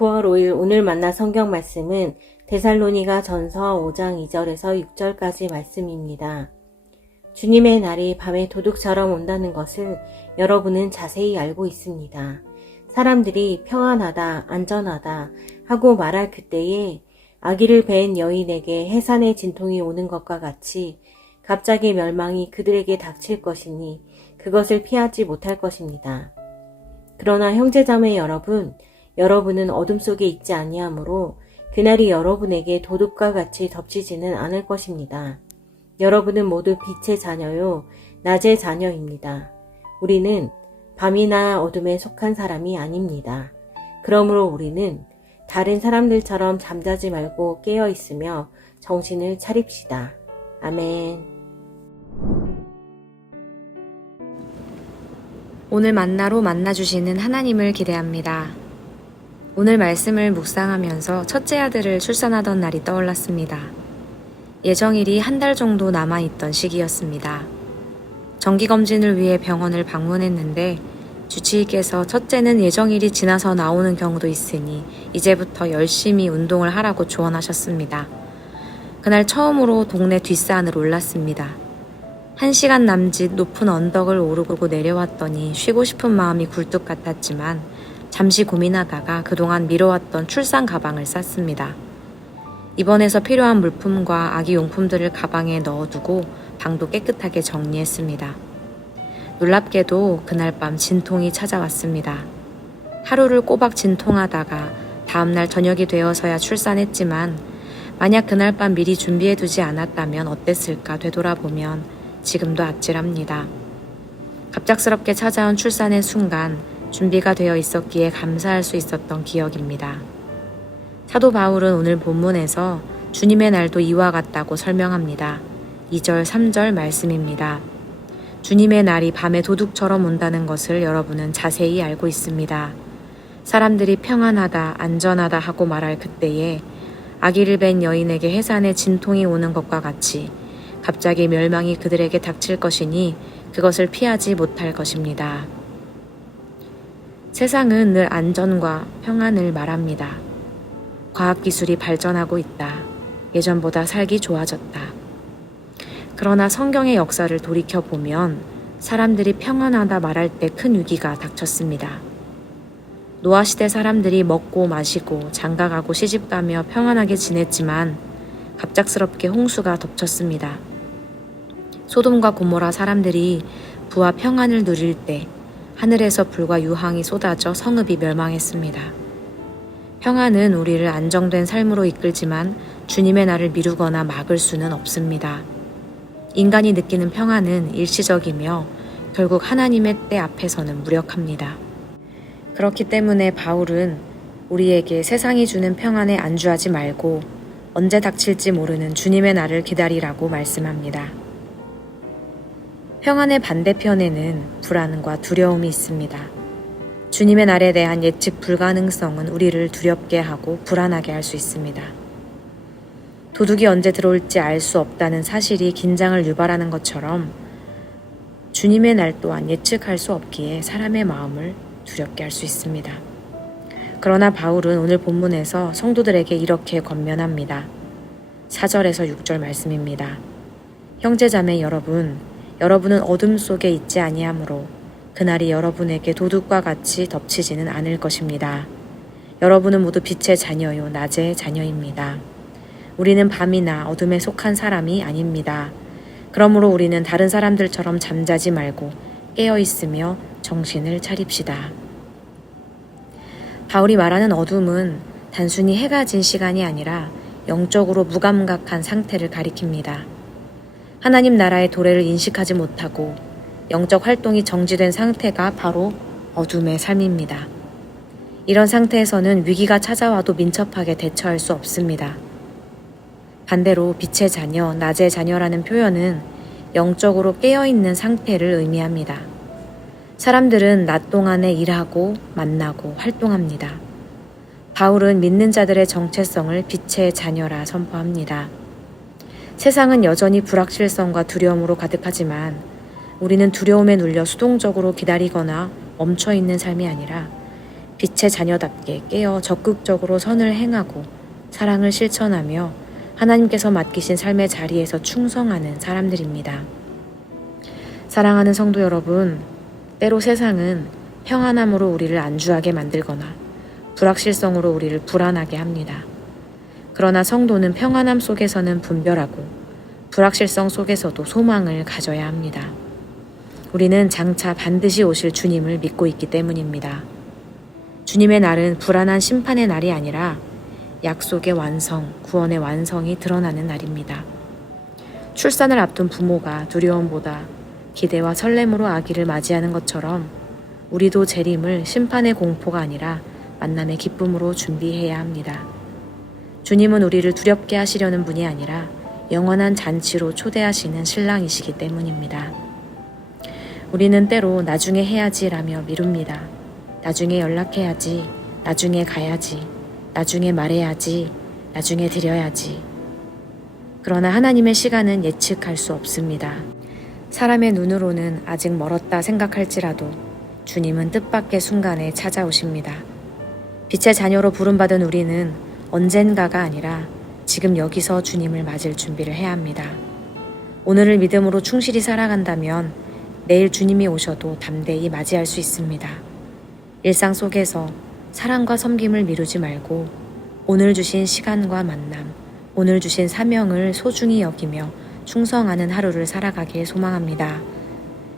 9월 5일 오늘 만나 성경 말씀은 데살로니가 전서 5장 2절에서 6절까지 말씀입니다. 주님의 날이 밤에 도둑처럼 온다는 것을 여러분은 자세히 알고 있습니다. 사람들이 평안하다, 안전하다 하고 말할 그때에 아기를 뵌 여인에게 해산의 진통이 오는 것과 같이 갑자기 멸망이 그들에게 닥칠 것이니 그것을 피하지 못할 것입니다. 그러나 형제자매 여러분, 여러분은 어둠 속에 있지 아니하므로 그날이 여러분에게 도둑과 같이 덮치지는 않을 것입니다. 여러분은 모두 빛의 자녀요, 낮의 자녀입니다. 우리는 밤이나 어둠에 속한 사람이 아닙니다. 그러므로 우리는 다른 사람들처럼 잠자지 말고 깨어 있으며 정신을 차립시다. 아멘. 오늘 만나로 만나주시는 하나님을 기대합니다. 오늘 말씀을 묵상하면서 첫째 아들을 출산하던 날이 떠올랐습니다. 예정일이 한 달 정도 남아있던 시기였습니다. 정기검진을 위해 병원을 방문했는데 주치의께서 첫째는 예정일이 지나서 나오는 경우도 있으니 이제부터 열심히 운동을 하라고 조언하셨습니다. 그날 처음으로 동네 뒷산을 올랐습니다. 1시간 남짓 높은 언덕을 오르고 내려왔더니 쉬고 싶은 마음이 굴뚝 같았지만 잠시 고민하다가 그동안 미뤄왔던 출산 가방을 쌌습니다. 입원해서 필요한 물품과 아기 용품들을 가방에 넣어두고 방도 깨끗하게 정리했습니다. 놀랍게도 그날 밤 진통이 찾아왔습니다. 하루를 꼬박 진통하다가 다음날 저녁이 되어서야 출산했지만 만약 그날 밤 미리 준비해두지 않았다면 어땠을까 되돌아보면 지금도 아찔합니다. 갑작스럽게 찾아온 출산의 순간 준비가 되어 있었기에 감사할 수 있었던 기억입니다. 사도 바울은 오늘 본문에서 주님의 날도 이와 같다고 설명합니다. 2절, 3절 말씀입니다. 주님의 날이 밤에 도둑처럼 온다는 것을 여러분은 자세히 알고 있습니다. 사람들이 평안하다, 안전하다 하고 말할 그때에 아기를 뵌 여인에게 해산의 진통이 오는 것과 같이 갑자기 멸망이 그들에게 닥칠 것이니 그것을 피하지 못할 것입니다. 세상은 늘 안전과 평안을 말합니다. 과학기술이 발전하고 있다. 예전보다 살기 좋아졌다. 그러나 성경의 역사를 돌이켜보면 사람들이 평안하다 말할 때 큰 위기가 닥쳤습니다. 노아시대 사람들이 먹고 마시고 장가가고 시집가며 평안하게 지냈지만 갑작스럽게 홍수가 덮쳤습니다. 소돔과 고모라 사람들이 부와 평안을 누릴 때 하늘에서 불과 유황이 쏟아져 성읍이 멸망했습니다. 평안은 우리를 안정된 삶으로 이끌지만 주님의 날을 미루거나 막을 수는 없습니다. 인간이 느끼는 평안은 일시적이며 결국 하나님의 때 앞에서는 무력합니다. 그렇기 때문에 바울은 우리에게 세상이 주는 평안에 안주하지 말고 언제 닥칠지 모르는 주님의 날을 기다리라고 말씀합니다. 평안의 반대편에는 불안과 두려움이 있습니다. 주님의 날에 대한 예측 불가능성은 우리를 두렵게 하고 불안하게 할 수 있습니다. 도둑이 언제 들어올지 알 수 없다는 사실이 긴장을 유발하는 것처럼 주님의 날 또한 예측할 수 없기에 사람의 마음을 두렵게 할 수 있습니다. 그러나 바울은 오늘 본문에서 성도들에게 이렇게 권면합니다. 4절에서 6절 말씀입니다. 형제자매 여러분은 어둠 속에 있지 아니하므로 그날이 여러분에게 도둑과 같이 덮치지는 않을 것입니다. 여러분은 모두 빛의 자녀요, 낮의 자녀입니다. 우리는 밤이나 어둠에 속한 사람이 아닙니다. 그러므로 우리는 다른 사람들처럼 잠자지 말고 깨어 있으며 정신을 차립시다. 바울이 말하는 어둠은 단순히 해가 진 시간이 아니라 영적으로 무감각한 상태를 가리킵니다. 하나님 나라의 도래를 인식하지 못하고 영적 활동이 정지된 상태가 바로 어둠의 삶입니다. 이런 상태에서는 위기가 찾아와도 민첩하게 대처할 수 없습니다. 반대로 빛의 자녀, 낮의 자녀라는 표현은 영적으로 깨어있는 상태를 의미합니다. 사람들은 낮 동안에 일하고 만나고 활동합니다. 바울은 믿는 자들의 정체성을 빛의 자녀라 선포합니다. 세상은 여전히 불확실성과 두려움으로 가득하지만 우리는 두려움에 눌려 수동적으로 기다리거나 멈춰있는 삶이 아니라 빛의 자녀답게 깨어 적극적으로 선을 행하고 사랑을 실천하며 하나님께서 맡기신 삶의 자리에서 충성하는 사람들입니다. 사랑하는 성도 여러분, 때로 세상은 평안함으로 우리를 안주하게 만들거나 불확실성으로 우리를 불안하게 합니다. 그러나 성도는 평안함 속에서는 분별하고 불확실성 속에서도 소망을 가져야 합니다. 우리는 장차 반드시 오실 주님을 믿고 있기 때문입니다. 주님의 날은 불안한 심판의 날이 아니라 약속의 완성, 구원의 완성이 드러나는 날입니다. 출산을 앞둔 부모가 두려움보다 기대와 설렘으로 아기를 맞이하는 것처럼 우리도 재림을 심판의 공포가 아니라 만남의 기쁨으로 준비해야 합니다. 주님은 우리를 두렵게 하시려는 분이 아니라 영원한 잔치로 초대하시는 신랑이시기 때문입니다. 우리는 때로 나중에 해야지라며 미룹니다. 나중에 연락해야지, 나중에 가야지, 나중에 말해야지, 나중에 드려야지. 그러나 하나님의 시간은 예측할 수 없습니다. 사람의 눈으로는 아직 멀었다 생각할지라도 주님은 뜻밖의 순간에 찾아오십니다. 빛의 자녀로 부름받은 우리는 언젠가가 아니라 지금 여기서 주님을 맞을 준비를 해야 합니다. 오늘을 믿음으로 충실히 살아간다면 내일 주님이 오셔도 담대히 맞이할 수 있습니다. 일상 속에서 사랑과 섬김을 미루지 말고 오늘 주신 시간과 만남, 오늘 주신 사명을 소중히 여기며 충성하는 하루를 살아가길 소망합니다.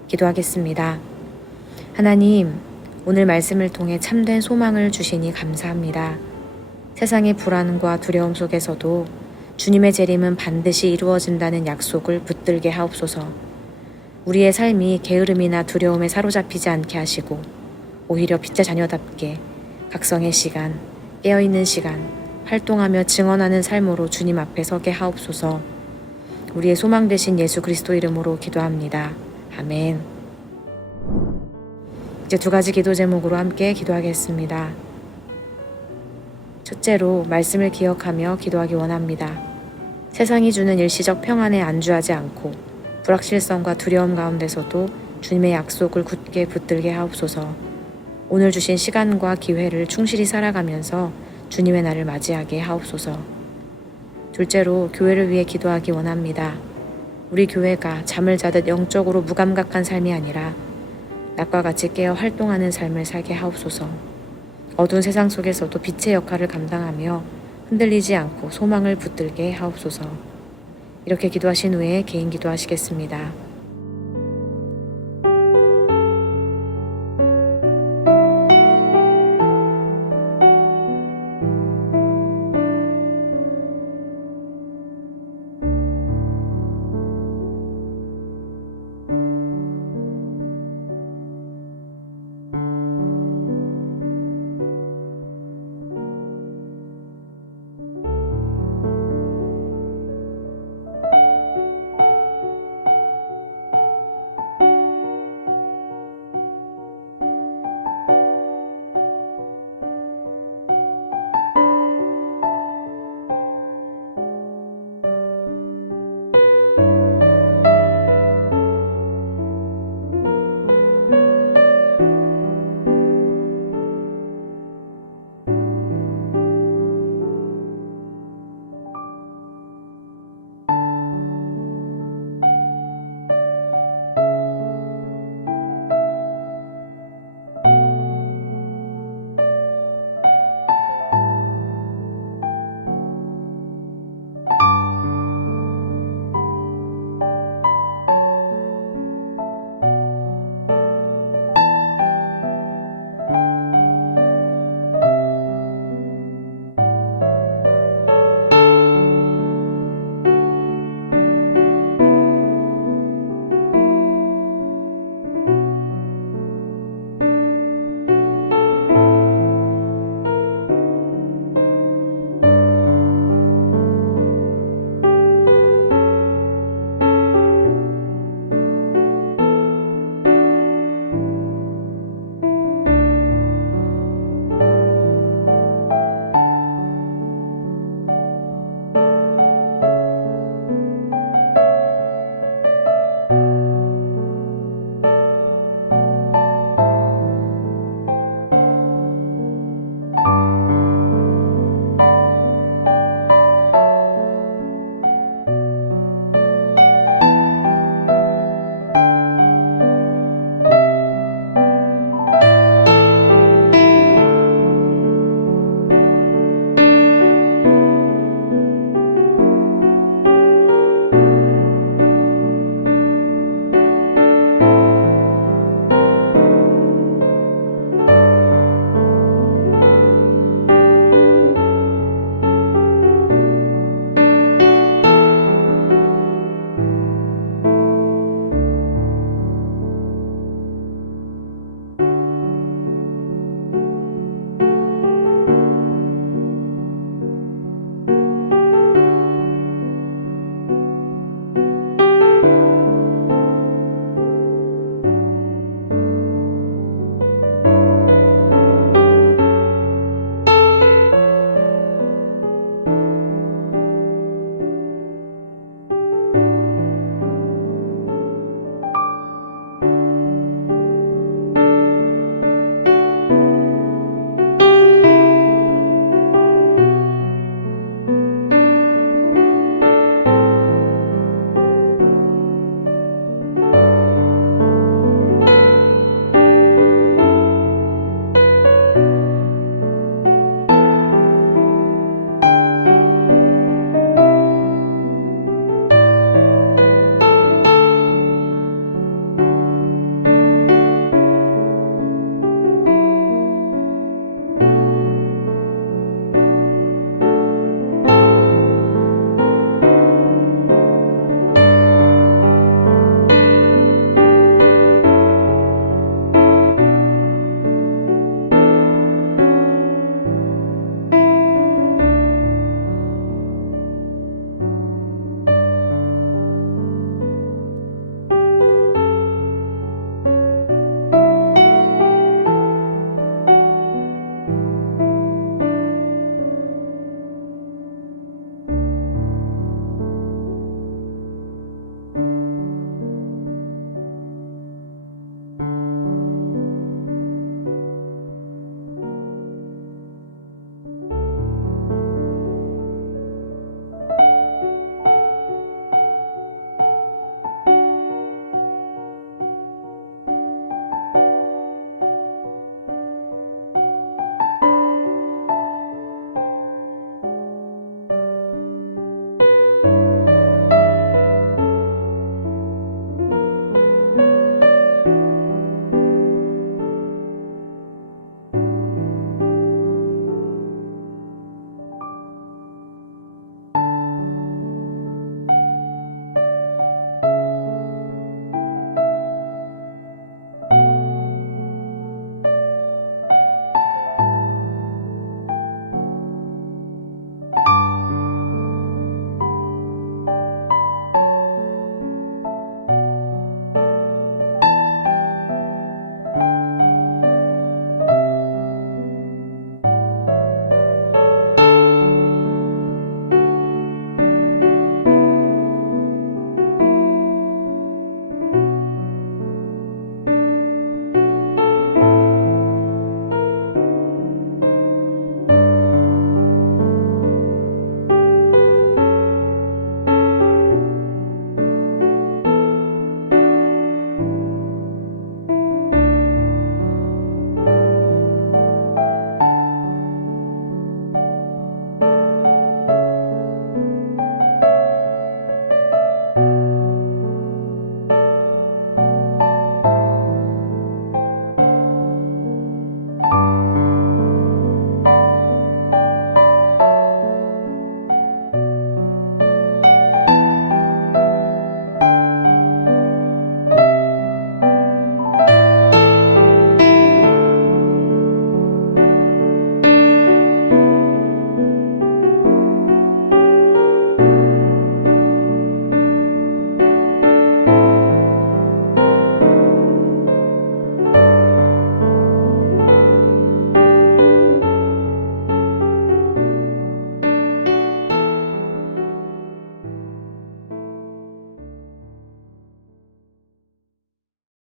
기도하겠습니다. 하나님, 오늘 말씀을 통해 참된 소망을 주시니 감사합니다. 세상의 불안과 두려움 속에서도 주님의 재림은 반드시 이루어진다는 약속을 붙들게 하옵소서. 우리의 삶이 게으름이나 두려움에 사로잡히지 않게 하시고 오히려 빛의 자녀답게 각성의 시간, 깨어있는 시간, 활동하며 증언하는 삶으로 주님 앞에 서게 하옵소서. 우리의 소망 되신 예수 그리스도 이름으로 기도합니다. 아멘. 이제 2가지 기도 제목으로 함께 기도하겠습니다. 첫째로 말씀을 기억하며 기도하기 원합니다. 세상이 주는 일시적 평안에 안주하지 않고 불확실성과 두려움 가운데서도 주님의 약속을 굳게 붙들게 하옵소서. 오늘 주신 시간과 기회를 충실히 살아가면서 주님의 날을 맞이하게 하옵소서. 둘째로 교회를 위해 기도하기 원합니다. 우리 교회가 잠을 자듯 영적으로 무감각한 삶이 아니라 낮과 같이 깨어 활동하는 삶을 살게 하옵소서. 어두운 세상 속에서도 빛의 역할을 감당하며 흔들리지 않고 소망을 붙들게 하옵소서. 이렇게 기도하신 후에 개인 기도하시겠습니다.